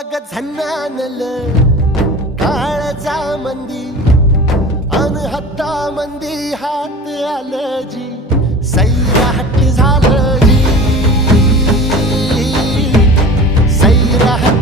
अग झन्नानल काळजा मंदी अन हत्ता मंदी हात आलं जी सैराट झालं जी सैराट